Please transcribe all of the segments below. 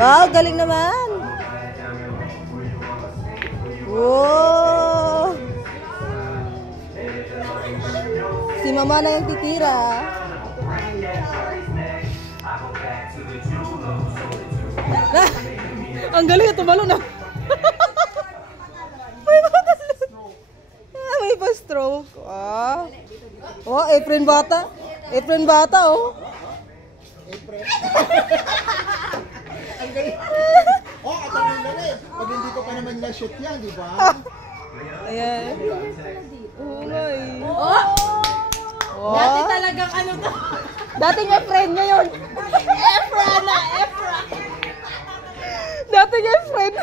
Wow, galing naman. Wow. Si mama na yung titira. Ang galing, tumalo na. May pa-stroke. Oh, apron bata. Apron bata, oh. Apron. Ang galing. Oh, at ang galing na rin. Pag hindi ko pa naman na-shoot yan, di ba? Ayan. Oh my. Oh! Dati talagang ano to? Dati niya friend niya yun. Efra na! Efra! Dati niya friend.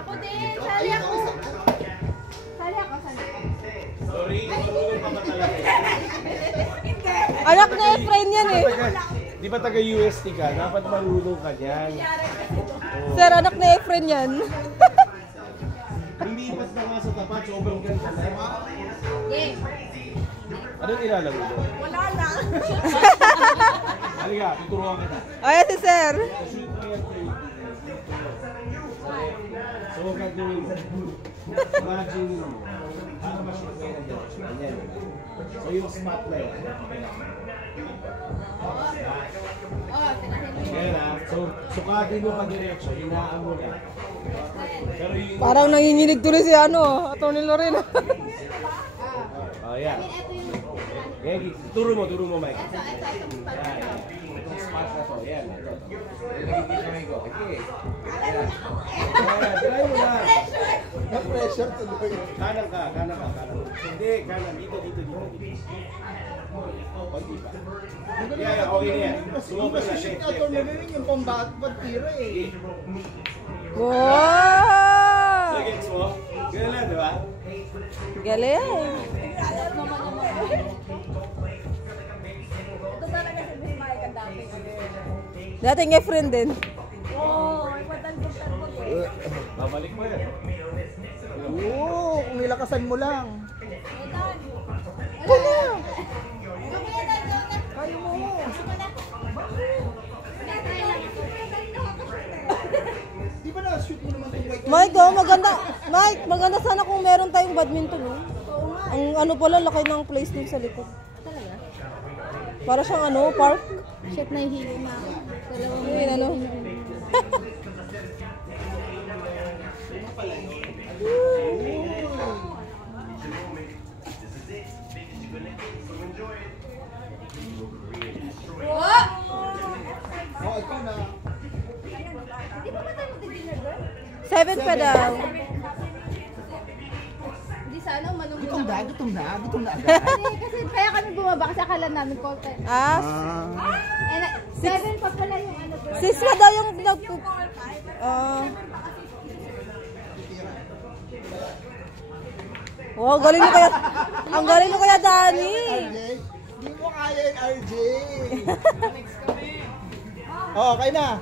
Ako din! Sali ako! Sali ako! Sorry, marunong pa ba talaga? Anak na yung friend yan eh. Di ba taga-UST ka? Dapat marunong ka dyan. Sir, anak na yung friend yan. Lumipat na nga sa tapat, sobrang ganda na. Yeah. Anong ilalaro mo? Wala lang! Halika, tuturuan kita. Ayan si sir. Shoot mo yan, Trey. So, gagawin mo. Imagine mo. Para ma-shoot mo yan ang direction. Ganyan. So, yung spot na yan. Ganyan ha. So, sukatin mo ka direction. Hinaan mo na. Pero yung... Parang nanginginig tuloy si ano, Atty. Lorena. Oh, yan. Yan, turo mo, Mike. Yan. Itong spot na to, yan. Nagiging ko. Okay. Yan. Try mo na. Na-pressure tuloy. Kanan ka. Hindi, kanan. Dito. Pagdi pa. Yeah, okay na yan. Sumobra na. Shoot na ito na rin yung pambatira eh. Wow! So, gets mo? Ganun lang, di ba? Galing. Ito talaga si Miss Mike ang dami. Dati niya friend din. Oh, may patalbog-talbog eh. Babalik mo yan. Oo, kung nilakasan mo lang. Ito na. Kaya mo. Di ba na-shoot mo naman yung white? Mike, oh, maganda. Mike, maganda sana kung meron tayong badminton, oh. Ang ano pala, laki ng place din sa likod. Talaga? Para siyang ano, park. Shit, nahihilo na ako. Ayun, ano. Oh, ito na. Di ba ba tayo magdi-dinner, girl? 7 pa daw. Hindi sana, umanong Gutom na agad. Hindi, kasi kaya kami bumaba kasi akala namin call time. Ah, And 7 pa pala yung ano, girl. 6 pa daw yung wow, galing mo kaya. Ang galing mo kaya, Dani. RJ, di mo kaya yung RJ. Oh, okay na.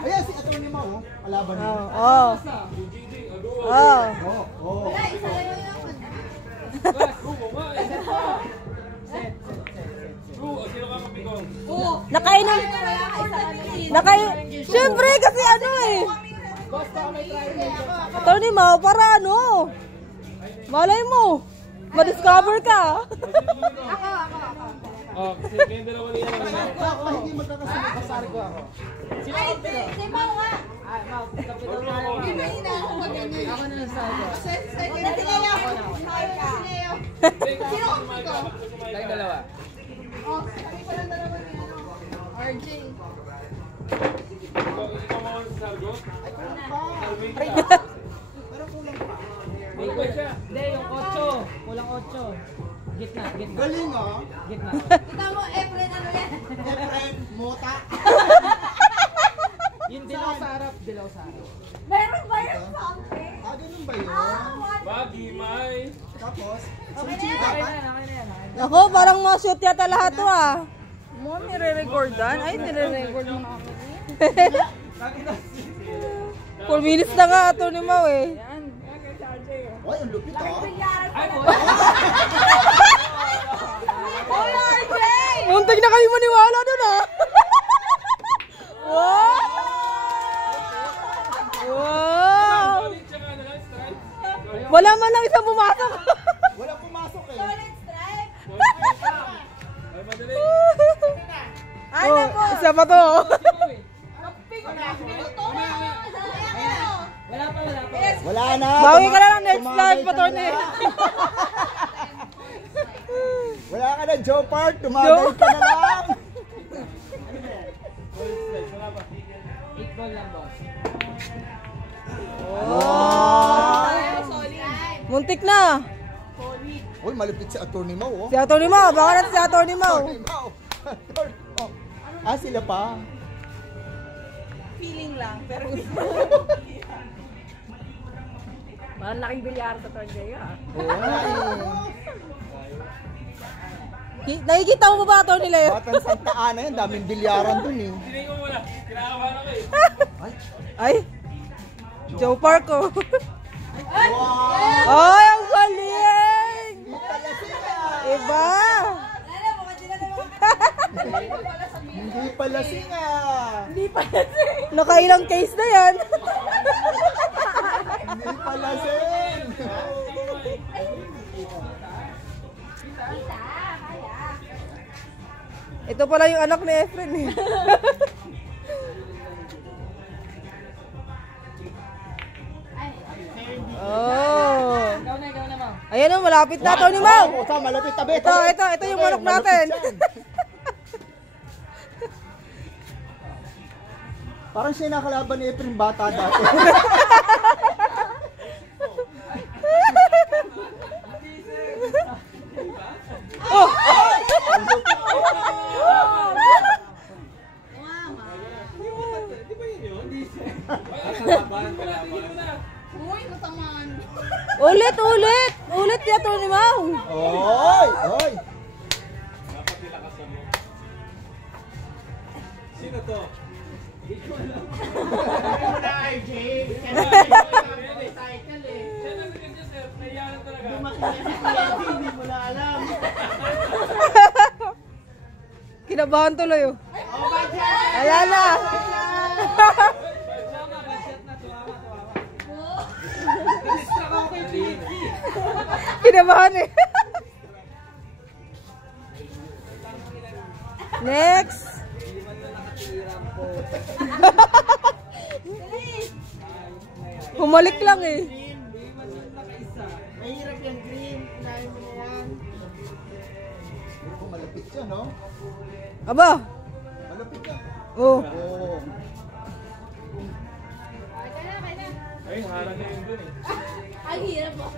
Ayan, si Atty. Mao, kalaban niya. Oh. Oh. Oh. Wala, isa lang yung Nakainom. Siyempre, kasi ano eh. Atty. Mao, para ano. Malay mo. Ma-discover ka. Ako. Oh, kasi kayo dalawa niya lang. Ako, hindi magkakasunod. Kasargo ako. Ay, si Mau nga. Hindi ba hina ako mag-ganyan? Ako na lang sabi. Si Leo. Sino ang pito? Tayo dalawa. Oh, sabi ko lang dalawa ni ano. RJ. Ikaw mo ang sargo? Pero kulang pa. May ba siya? Hindi, yung 8. Kulang 8. Gitna. Galing oh. Gitna. Kita mo, Efren, ano yan? Efren, Mota. Yung dilaw sa harap. Meron ba yung something? Ganun ba yun? Bagi, may. Tapos, Okay na yan. Okay na yan. Ako, parang ma-shoot yata lahat to ah. Mo, nire-recordan? Ay, nire-record mo na ako. 4 minutes na nga, Atty. Mao eh. oy, ang lupit oh. Uy, RJ! Muntik na kayo maniwala dun ah. Wow! Wow! Wala man lang isang pumasok. Walang pumasok eh. Solid stripe. Ay, nako. Isa pa to. Wala na. Bawi ka na lang next live pa to ni. Wala ka na, Joe Park. Tumagay ka na lang. 8 ball lang, boss. Oh. Muntik na. Uy, malupit si Atty. Mau, oh. Si Atty. Mau, baka natin si Atty. Mau. Atty. Mau. Atty. Mau. Ah, sila pa. Feeling lang, pero Parang laking bilyar sa Tornay ah. Oo nga eh. Nakikita mo ba Atty. Leo? Batang Santa Ana yan, daming bilyaran dun eh. Ay. Joe Park oh. Wow! Ay, ang galing! Hindi pala sila! Iba! Hindi pala sila! Nakailang case na yan. Hindi pala sila! Ito pala yung anak ni Efren eh. Oh. Ikaw na, ma'am. Ayan o, malapit na Atty. Mau. Ito, malapit tabi. Ito yung manok natin. Parang siya nakalaban ni Efren bata dati. Oh! uy, matamaan. Ulit! Ulit si Atty. Mau. Oy! Oy! Sino to? Kinabahan tuloy oh. Wala na. Kinabahan eh. Next. Humalik lang eh. Mahirap yung green. Inahin mo na yan. Oh, malapit siya, no? Aba. Malapit siya. Oh. Oh. Ay, harang na yun dun eh. Ang hirap mo.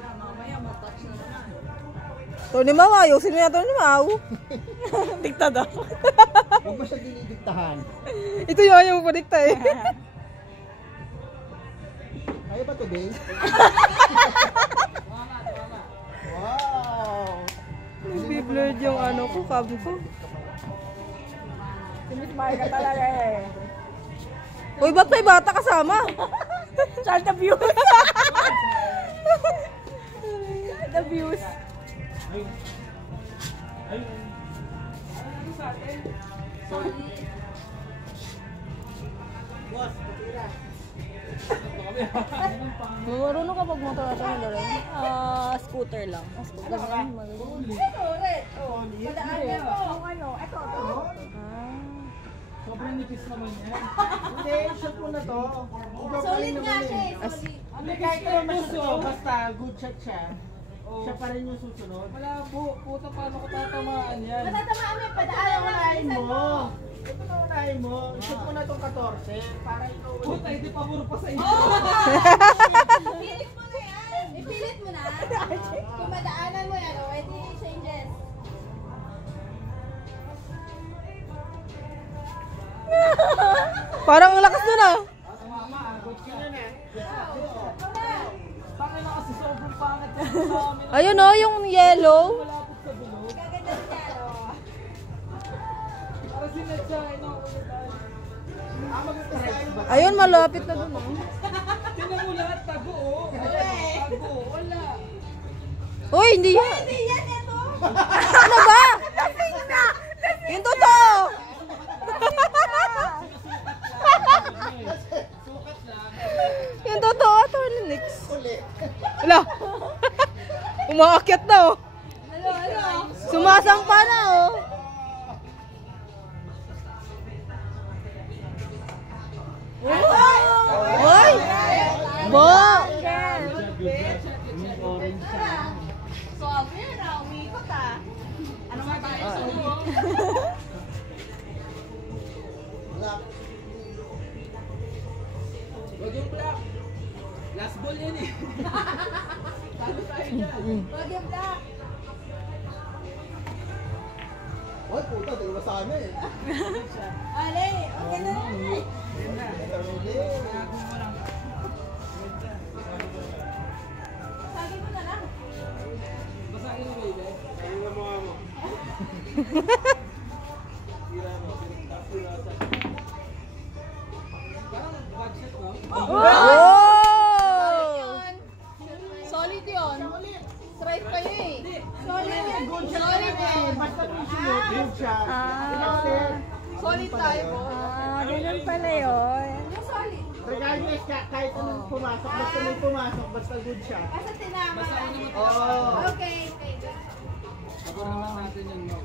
Mamaya matouch na naman. Atty. Mau, ayusin mo yung Atty. Mau. Diktad ah. Huwag mo siya dinidiktahan. Ito yung ayaw mo padikta eh. Kaya ba today? Wow! Bi-blurred yung ano ko, cam ko. Sinismay ka talaga eh. Uy, ba't may bata kasama? Child abuse. Child abuse. Marunong ka pag-motor ato nila rin? Scooter lang. Scooter lang. Ito, red. Oh, padaanan mo. Ano, ito. Sobrang nipis naman yan. Hindi, shot mo na to. Solid nga siya eh. Solid. Ano kahit naman masusunod, basta good shot siya. Siya pa rin yung susunod. Wala po, puta paano ko tatamaan yan? Matatamaan mo yung padaanan mo. Unahin mo. Ito na unahin mo. Shoot mo na itong 14 para ikaw. Puta, hindi pa puro pa sa inyo. Pilit mo na yan. Ipilit mo na. Kung madaanan mo yan, oh, edi changes. Parang ang lakas nun ah. Mama, good ka na na. Bakit na kasi sobrang pangit yan sa amin. Ayun oh, yung yellow. Malapit sa bulog. Gaganda siya, oh. Para sinadya, ulit tayo. Mag-strike ba? Ayun, malapit na dun oh. Tinan mo lahat, tago oh. Tago, wala. Uy, hindi yan. Hindi yan, ito. Ano ba? Yung totoo! Yung totoo, Atty. Nix. Wala. Umaakyat na oh. Sumasampa na oh. Hoy! Bo! Sabi na, umikot ah. Ano nga tayo sa mo? Huwag yung black. Last ball yan eh. Talo tayo dyan. Wag yung black. Ay, puta, di ba sana eh. Ale, okay na lang eh. Sabi mo na lang. Basahin mo baby. Kaya nga mukha mo. Tira mo. Parang budget no? Oh! Solid yun. Strike pa yun eh. Solid yun. Solid eh. Basta kung sunod, good shot. Solid tayo po. Ganun pala yun. Yung solid. Regardless kahit anong pumasok, basta may pumasok, basta good shot. Basta tinama lang. Oo. Okay, okay. Ako naman natin yun, Mo.